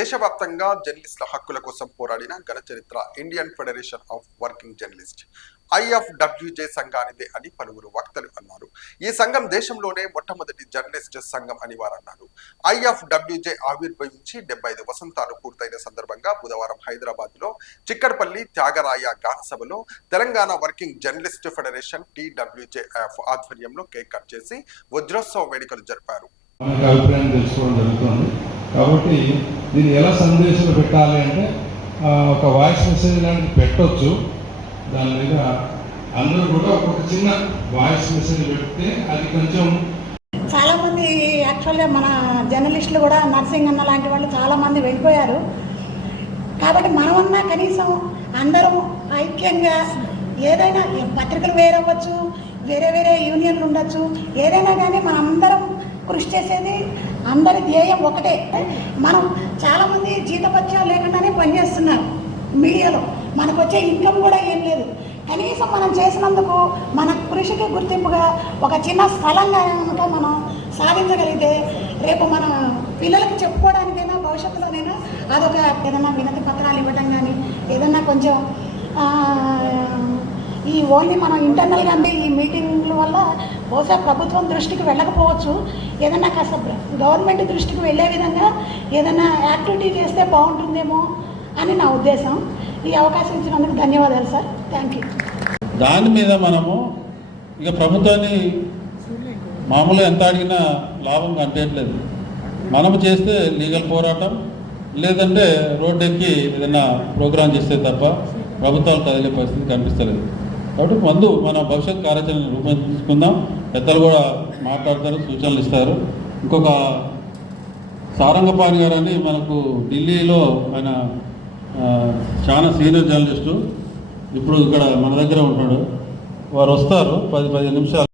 దేశవ్యాప్తంగా జర్నలిస్టుల హక్కుల కోసం పోరాడిన ఘన చరిత్ర Indian federation of working journalist IFWJ సంఘానిదే అని పలువురు వక్తలు అన్నారు. ఈ సంఘం దేశంలోనే మొట్టమొదటి జర్నలిస్ట్ సంఘం అని వారన్నారు. IFWJ ఆవిర్భవించి 75 వసంతాలు పూర్తయిన సందర్భంగా బుధవారం హైదరాబాద్ లో చిక్కడపల్లి త్యాగరాయ గాన సభలో Telangana working journalist federation TWJF ఆధ్వర్యంలో కేక్ కట్ చేసి వజ్రోత్సవ వేడుకలు జరిపారు. కాబట్టి దీన్ని ఎలా సందేశాలు పెట్టాలి అంటే ఒక వాయిస్ మెసేజ్ లాంటిది పెట్టవచ్చు. దాని మీద అందరూ కూడా ఒక చిన్న వాయిస్ మెసేజ్ పెడితే అది కొంచెం చాలామంది యాక్చువల్గా మన జర్నలిస్టులు కూడా నర్సింగ్ అన్న లాంటి వాళ్ళు చాలామంది వెళ్ళిపోయారు. కాబట్టి మనమన్నా కనీసం అందరం ఐక్యంగా ఏదైనా పత్రికలు వేరవ్వచ్చు, వేరే వేరే యూనియన్లు ఉండొచ్చు, ఏదైనా కానీ మనందరం కృషి చేసేది అందరి ధ్యేయం ఒకటే. మనం చాలామంది జీతపత్యాలు లేకుండానే పనిచేస్తున్నారు మీడియాలో, మనకు వచ్చే ఇన్కమ్ కూడా ఏం లేదు. కనీసం మనం చేసినందుకు మన కృషికి గుర్తింపుగా ఒక చిన్న స్థలంగా కనుక మనం సాధించగలిగితే రేపు మన పిల్లలకి చెప్పుకోవడానికైనా భవిష్యత్తులోనైనా అదొక ఏదైనా వినతి పత్రాలు ఇవ్వడం కానీ ఏదన్నా కొంచెం ఈ ఓన్లీ మనం ఇంటర్నల్గా అంటే ఈ మీటింగ్ల వల్ల బహుశా ప్రభుత్వం దృష్టికి వెళ్ళకపోవచ్చు. ఏదన్నా కాస్త గవర్నమెంట్ దృష్టికి వెళ్ళే విధంగా ఏదైనా యాక్టివిటీ చేస్తే బాగుంటుందేమో అని నా ఉద్దేశం. ఈ అవకాశం ఇచ్చినందుకు ధన్యవాదాలు సార్. Thank you. దాని మీద మనము ఇక ప్రభుత్వాన్ని మామూలుగా ఎంత అడిగినా లాభం కనిపించట్లేదు. మనము చేస్తే లీగల్ పోరాటం, లేదంటే రోడ్డు ఎక్కి ఏదైనా ప్రోగ్రాం చేస్తే తప్ప ప్రభుత్వాలు కదిలే పరిస్థితి కనిపిస్తలేదు. కాబట్టి ముందు మన భవిష్యత్ కార్యాచరణ రూపొందించుకుందాం. పెద్దలు కూడా మాట్లాడతారు, సూచనలు ఇస్తారు. ఇంకొక సారంగపాణి గారు అని మనకు ఢిల్లీలో ఆయన చాలా సీనియర్ జర్నలిస్టు, ఇప్పుడు ఇక్కడ మన దగ్గర ఉంటాడు. వారు వస్తారు 10-15 నిమిషాలు.